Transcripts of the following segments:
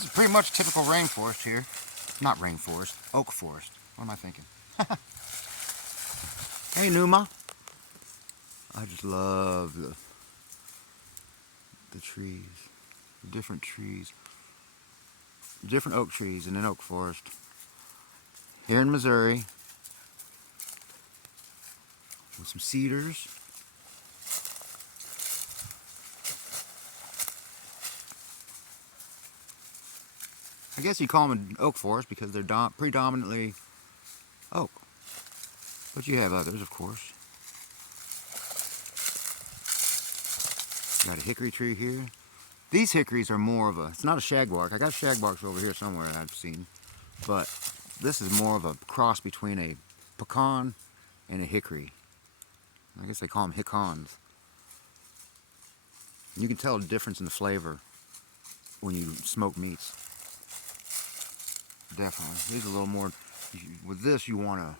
This is pretty much typical rainforest here. Not rainforest, oak forest. What am I thinking? Hey Numa. I just love the trees. The different trees. Different oak trees in an oak forest. Here in Missouri. With some cedars. I guess you call them an oak forest because they're predominantly oak. But you have others, of course. Got a hickory tree here. These hickories are more of a, it's not a shagbark. I got shagbarks over here somewhere that I've seen. But this is more of a cross between a pecan and a hickory. I guess they call them hiccons. You can tell the difference in the flavor when you smoke meats. Definitely. These are a little more, with this you want to,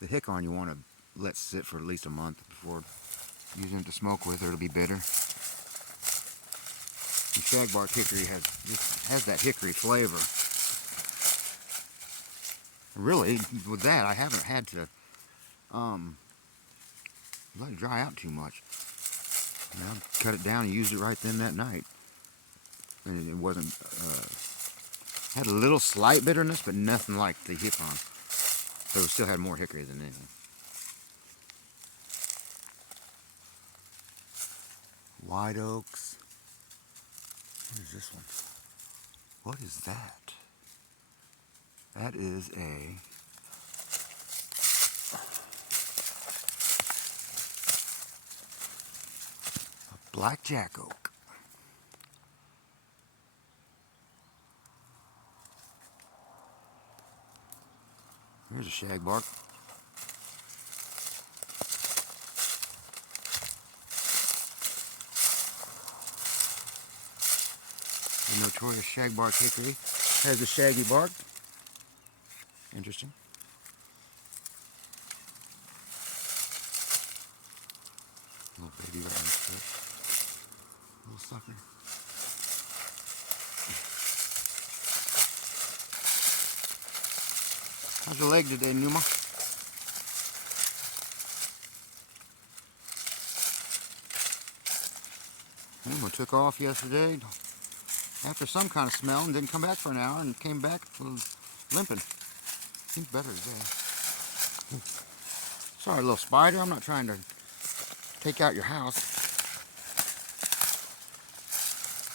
the hiccon you want to let sit for at least a month before using it to smoke with, or it'll be bitter. The shagbark hickory has that hickory flavor. Really, with that, I haven't had to let it dry out too much. You know, cut it down and used it right then that night. And it wasn't, had a little slight bitterness, but nothing like the hiccon. So it still had more hickory than anything. White oaks. What is this one? What is that? That is a blackjack oak. Here's a shagbark. The notorious shagbark hickory has a shaggy bark. Interesting. Little baby right next to it. Little sucker. How's your leg today, Numa? Numa took off yesterday after some kind of smell and didn't come back for an hour and came back limping. Seems better today. Sorry, little spider. I'm not trying to take out your house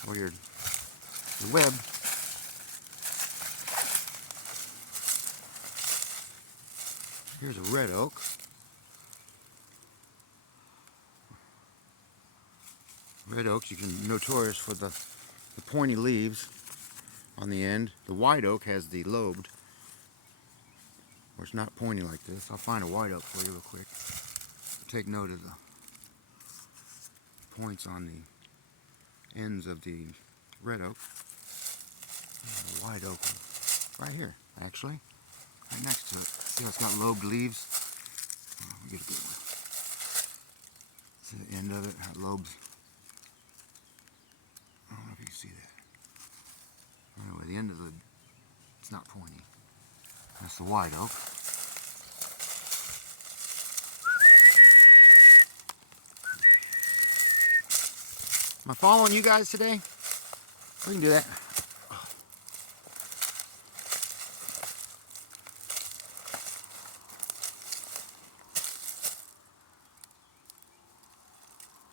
or your web. Here's a red oak. Red oaks, you can notorious for the pointy leaves on the end. The white oak has the lobed, or it's not pointy like this. I'll find a white oak for you real quick. Take note of the points on the ends of the red oak. The white oak, right here, actually, right next to it. See how it's got lobed leaves? Oh, we get a good one. See the end of it, how it lobes. I don't know if you can see that. Anyway, the end of the, it's not pointy. That's the white oak. Am I following you guys today? We can do that.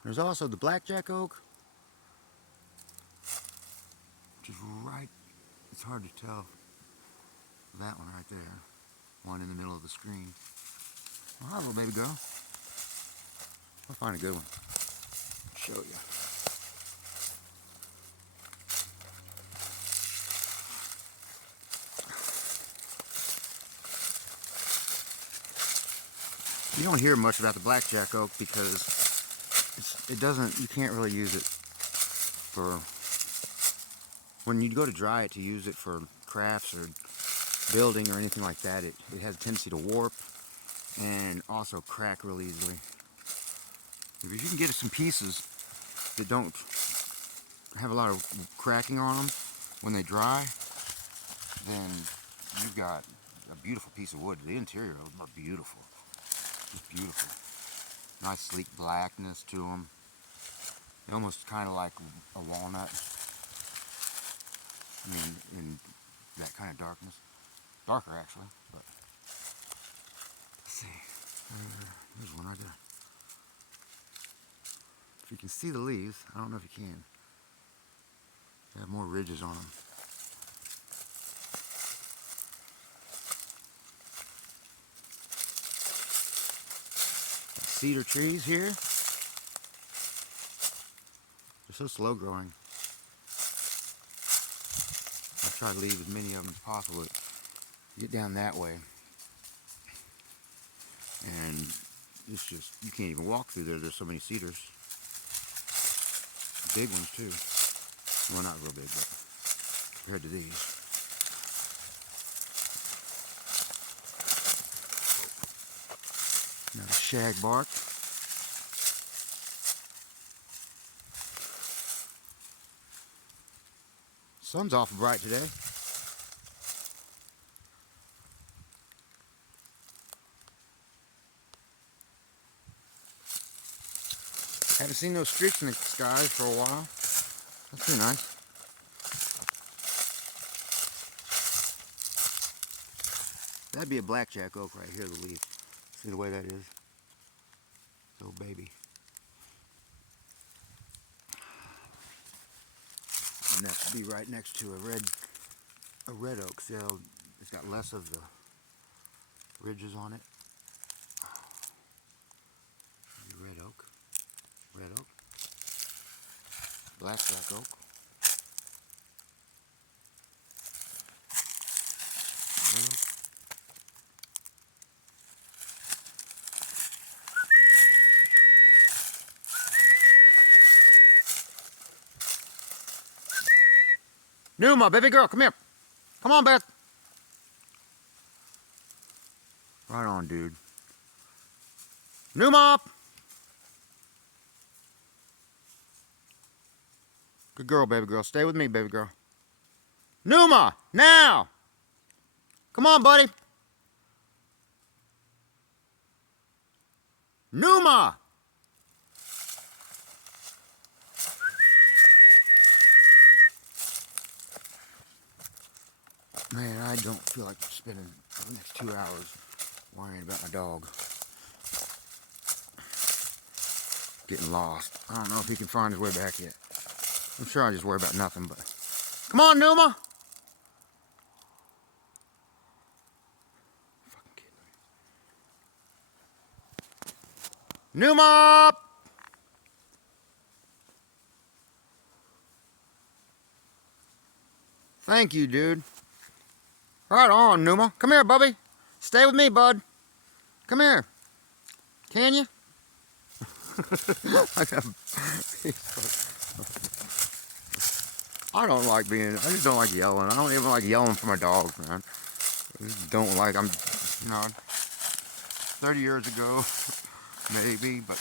There's also the blackjack oak, which is right, it's hard to tell. That one right there, one in the middle of the screen. Well, I'll maybe go. I'll find a good one. I'll show you. You don't hear much about the blackjack oak because it doesn't, you can't really use it for, when you go to dry it to use it for crafts or building or anything like that, it has a tendency to warp and also crack real easily. If you can get some pieces that don't have a lot of cracking on them, when they dry, then you've got a beautiful piece of wood. The interior are beautiful. Just beautiful. Nice sleek blackness to them. They're almost kind of like a walnut. I mean, in that kind of darkness. Darker, actually. But let's see. There's one right there. If you can see the leaves, I don't know if you can. They have more ridges on them. Cedar trees here. They're so slow growing. I try to leave as many of them as possible. Get down that way, and it's just, you can't even walk through there. There's so many cedars. Big ones too. Well, not real big, but compared to these. Another shagbark. Sun's awful bright today. Haven't seen those streaks in the skies for a while. That's pretty nice. That'd be a blackjack oak right here, the leaf. See the way that is? Little baby. And that should be right next to a red oak. See how it's got less of the ridges on it? Red oak. Red oak. Blackjack oak. Red oak. Numa, baby girl, come here. Come on, Beth. Right on, dude. Numa! Good girl, baby girl. Stay with me, baby girl. Numa, now! Come on, buddy. Numa! Man, I don't feel like spending the next 2 hours worrying about my dog. Getting lost. I don't know if he can find his way back yet. I'm sure I just worry about nothing, but... Come on, Numa! Fucking kidding me. Numa! Thank you, dude. Right on, Numa. Come here, Bubby. Stay with me, bud. Come here. Can you? I don't like being, I just don't like yelling. I don't even like yelling for my dogs, man. I just don't like, I'm, you know, 30 years ago, maybe, but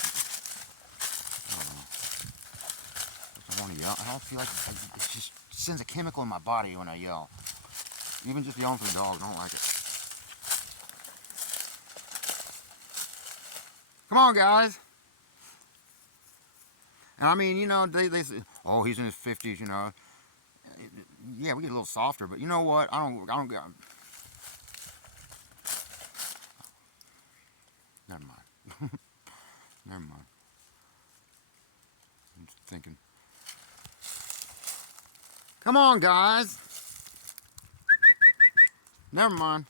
I don't know. I want to yell. I don't feel like, it just sends a chemical in my body when I yell. Even just yelling for the dog, I don't like it. Come on, guys. And I mean, you know, they say, oh, he's in his 50s, you know. Yeah, we get a little softer, but you know what? I don't get... Never mind. Never mind. I'm just thinking. Come on, guys. Never mind.